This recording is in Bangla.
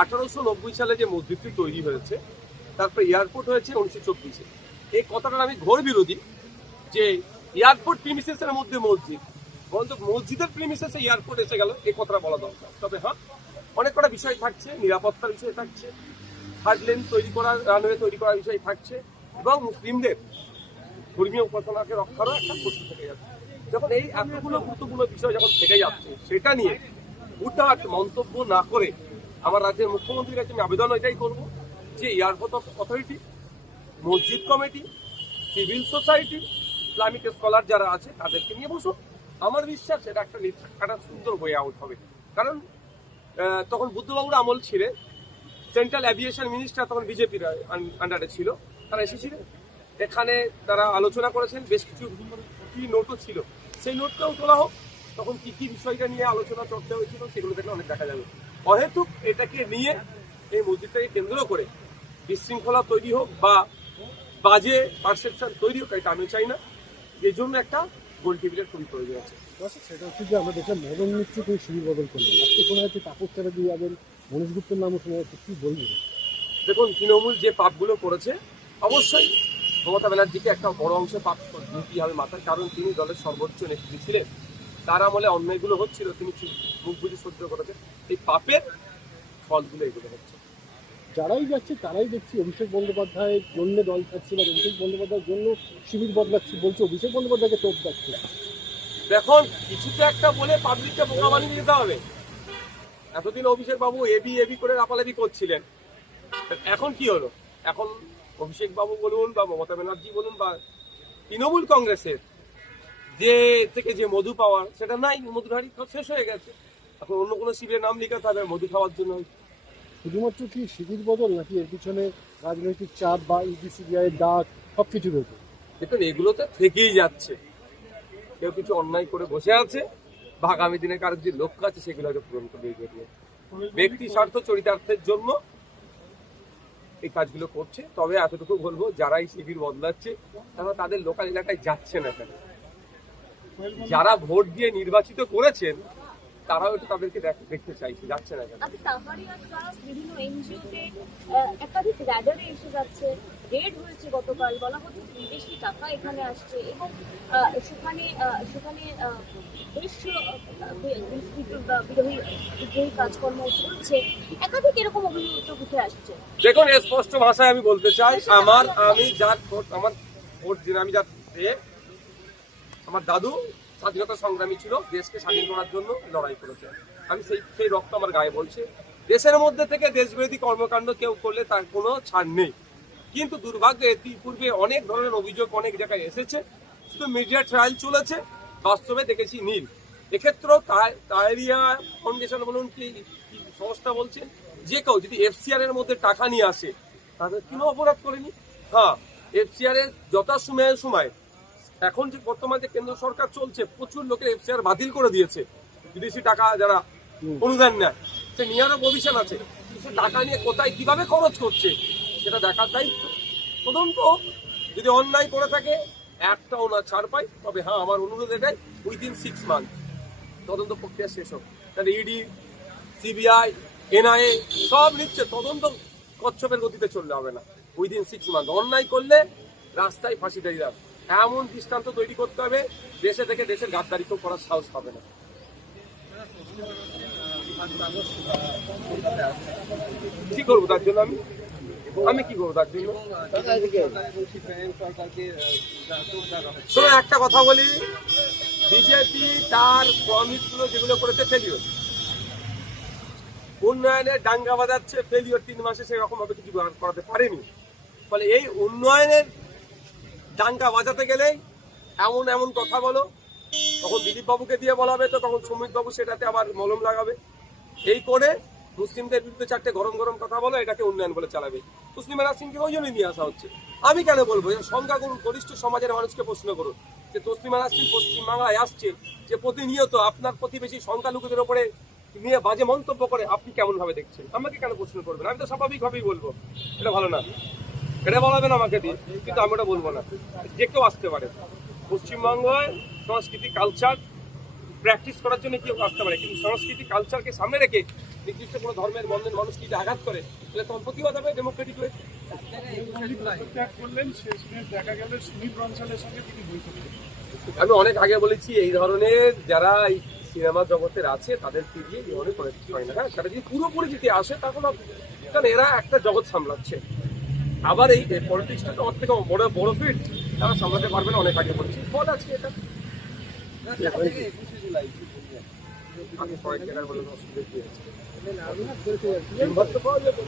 1890 সালে যে মসজিদটি তৈরি হয়েছে, তারপর এয়ারপোর্ট হয়েছে 1924-এ। এই কথাটার আমি ঘোর বিরোধী যে এয়ারপোর্ট প্রিমিসেসের মধ্যে মসজিদ, বরঞ্চ মসজিদের প্রিমিসেসে এয়ারপোর্ট এসে গেল, এই কথাটা বলা দরকার। তবে হ্যাঁ, অনেক কটা বিষয় থাকছে, নিরাপত্তার বিষয় থাকছে, থার্ড লেন তৈরি করার, রানওয়ে তৈরি করার বিষয় থাকছে, এবং মুসলিমদের ধর্মীয় উপাসনাকে রক্ষারও একটা প্রশ্ন থেকে যাচ্ছে। যখন এই এতগুলো গুরুত্বপূর্ণ বিষয় যখন থেকে যাচ্ছে, সেটা নিয়ে হুটহাট মন্তব্য না করে আমার রাজ্যের মুখ্যমন্ত্রীর কাছে আমি আবেদন এটাই করবো যে এয়ারপোর্ট অথরিটি, মসজিদ committee, civil society, Islamic scholar যারা আছে তাদেরকে নিয়ে বসুন। আমার বিশ্বাস এটা একটা সুন্দর ওয়ে আউট হবে। কারণ তখন বুদ্ধবাবুর আমল ছিলেন, সেন্ট্রাল অ্যাভিয়েশন মিনিস্টার তখন বিজেপির আন্ডারে ছিল, তারা এসেছিলেন এখানে, তারা আলোচনা করেছেন, বেশ কিছু কি নোটও ছিল, সেই নোটটাও তোলা হোক। তখন কি কি বিষয়টা নিয়ে আলোচনা চর্চা হয়েছিল সেগুলো থেকে অনেক দেখা যাবে। অহেতুক এটাকে নিয়ে, এই মসজিদটাকে কেন্দ্র করে বিশৃঙ্খলা তৈরি হোক বা বাজে পারসেপশন তৈরি হোক, এটা আমি চাই না। এই জন্য একটা গোল টেবিলের খুবই প্রয়োজন আছে। সেটা হচ্ছে যে আমরা দেখলাম মদন মিত্র তিনি শিবির বদল করলেন, আজকে শোনা যাচ্ছে তাপস তারা দিয়ে যাবেন, মনোজ গুপ্তের নামও শোনা যাচ্ছে, কি বলবেন? দেখুন, তৃণমূল যে পাপগুলো করেছে, অবশ্যই মমতা ব্যানার্জিকে একটা বড় অংশ পাপ দিতেই হবে মাথায়। কারণ তিনি দলের সর্বোচ্চ নেত্রী ছিলেন, তার আমলে অন্যায়গুলো হচ্ছিল, তিনি মুখ বুঝে সহ্য করেছেন। এই পাপের ফলগুলো এগুলো হচ্ছে। যারাই যাচ্ছে তারাই দেখছি অভিষেক বন্দ্যোপাধ্যায়ের জন্য দল ছাড়ছে, বা অভিষেক বন্দ্যোপাধ্যায়ের জন্য শিবির বদলাচ্ছে, বলছে অভিষেক বন্দ্যোপাধ্যায়কে তোপ যাচ্ছে। দেখুন, কিছুতে একটা বলে পাবলিককে বোকা বানিয়ে দিতে হবে। এতদিন অভিষেক বাবু এবি এবি করে লাপালাপি করছিলেন, এখন কি হলো? এখন অভিষেক বাবু বলুন বা মমতা ব্যানার্জি বলুন বা তৃণমূল কংগ্রেসের যে থেকে যে মধু পাওয়ার, সেটা নাই, মধুর হাড়ি শেষ হয়ে গেছে। এখন অন্য কোনো শিবিরের নাম লিখাতে হবে মধু খাওয়ার জন্য। শুধুমাত্র কি শিবির বদল, নাকি এর পিছনে রাজনৈতিক চাপ বা ইডিসিবিআই ডাক সবকিছু রয়েছে? দেখুন, এগুলোতে থেকেই যাচ্ছে। কেউ কিছু অন্যায় করে বসে আছে বা আগামী দিনে কারোর যে লক্ষ্য আছে সেগুলো হয়তো পূরণ করবে। ব্যক্তি স্বার্থ চরিতার্থের জন্য এই কাজগুলো করছে। তবে এতটুকু বলবো, যারা এই শিবির বদলাচ্ছে তারা তাদের লোকাল এলাকায় যাচ্ছে না কেন? যারা ভোট দিয়ে নির্বাচিত করেছেন তারাও একটু তাদেরকে দেখতে চাইছে, যাচ্ছে না কেন? বিভিন্ন এনজিওতে একাধিক র্যাডারে এসে যাচ্ছে, রেড হয়েছে গতকাল, বলা হচ্ছে বিদেশি টাকা এখানে আসছে এবং সেখানে বেশ বিদ্রোহী কাজকর্ম চলছে, একাধিক এরকম অভিযোগ উঠে আসছে। দেখুন, স্পষ্ট ভাষায় আমি বলতে চাই, আমার দাদু স্বাধীনতা সংগ্রামী ছিল, দেশকে স্বাধীন করার জন্য লড়াই করেছে। আমি সেই রক্ত আমার গায়ে বলছে। দেশের মধ্যে থেকে দেশবিরোধী কর্মকাণ্ড কেউ করলে তার কোনো ছাড় নেই। কিন্তু দুর্ভাগ্য, পূর্বে অনেক ধরনের অভিযোগ অনেক জায়গায় এসেছে, শুধু মিডিয়া ট্রায়াল চলেছে, বাস্তবে দেখেছি নীল। এক্ষেত্রেও তাইরিয়া ফাউন্ডেশন বলুন কি সংস্থা বলছে, যে কেউ যদি এফসিআর এর মধ্যে টাকা নিয়ে আসে তাদের কোনো অপরাধ করেনি। হ্যাঁ, এফসিআর এর সময় এখন যে বর্তমানে কেন্দ্র সরকার চলছে, প্রচুর লোকের এফসিআর বাতিল করে দিয়েছে। বিদেশি টাকা যারা অনুদান নেয়, সে নিয়ারও প্রভিশন আছে, সে টাকা নিয়ে কোথায় কিভাবে খরচ করছে সেটা দেখার দায়িত্ব। তদন্ত যদি অন্যায় করে থাকে, একটাও না ছাড় পাই, তবে হ্যাঁ, আমার অনুরোধ এটাই, উইদিন 6 মান্থ তদন্ত প্রক্রিয়া শেষ হোক। তাহলে ইডি, সিবিআই, এনআইএ সব নিচ্ছে, তদন্ত কচ্ছপের গতিতে চললে হবে না। উইদিন 6 মান্থ অন্যায় করলে রাস্তায় ফাঁসি দাঁড়িয়ে এমন দৃষ্টান্ত তৈরি করতে হবে, দেশে থেকে দেশের গাদ্দারি কেউ করার সাহস হবে না। কি করবো তার জন্য? আমি কি করবো তার জন্য? শোনো, একটা কথা বলি, বিজেপি তার প্রমিসগুলো যেগুলো করেছে ফেলিওর, উন্নয়নের ডাঙ্গা বাজাচ্ছে ফেলিওর, 3 মাসে সেরকম ভাবে কিছু করাতে পারেনি। ফলে এই উন্নয়নের ডাঙ্গা বাজাতে গেলেই এমন কথা বলো, তখন দিলীপ বাবুকে দিয়ে বলাবে, তো তখন সুমিত বাবু সেটাতে আবার মলম লাগাবে। এই করে মুসলিমদের বিরুদ্ধে 4টে গরম গরম কথা বলো, এটাকে উন্নয়ন বলে চালাবে। মুসলিম নাসরিনকে ওই জন্যই নিয়ে আসা হচ্ছে। আমি কেন বলবো? সংখ্যাগুরু গরিষ্ঠ সমাজের মানুষকে প্রশ্ন করুন যে তসলিমা নাসরিন পশ্চিমবাংলায় আসছে, যে প্রতিনিয়ত আপনার প্রতিবেশী সংখ্যালঘুদের ওপরে নিয়ে বাজে মন্তব্য করে, আপনি কেমন ভাবে দেখছেন? আমাকে কেন প্রশ্ন করবেন? আমি তো স্বাভাবিকভাবেই বলবো এটা ভালো না, এটা বলাবেন আমাকে দিয়ে, কিন্তু আমি ওটা বলবো না। যে কেউ আসতে পারে পশ্চিমবঙ্গের সংস্কৃতি কালচার প্র্যাকটিস করার জন্য, কেউ আসতে পারে, কিন্তু সংস্কৃতি কালচারকে সামনে রেখে নির্দিষ্ট কোনো ধর্মের বন্ধের মানুষকে যদি আঘাত করে তাহলে তখন প্রতিবাদ হবে ডেমোক্রেটিক হয়ে। পদত্যাগ করলেন, শেষমেশ দেখা গেল সুমিত বনসালের সঙ্গে তিনি বৈঠক করলেন। আমি অনেক আগে বলেছি এই ধরনের যারা এই সিনেমা জগতের আছে তাদেরকে দিয়ে এই ধরনের পলিটিক্স হয় না। হ্যাঁ, সেটা যদি পুরোপুরি যদি আসে তখন কারণ এরা একটা জগৎ সামলাচ্ছে, আবার এই পলিটিক্সটা তো ওর থেকে বড় বড় ফিট তারা সামলাতে পারবে না, অনেক আগে বলেছি ফল আছে এটা। আমি কয়েক জায়গায় বলে অসুবিধা কি আছে, পাওয়া যাবে।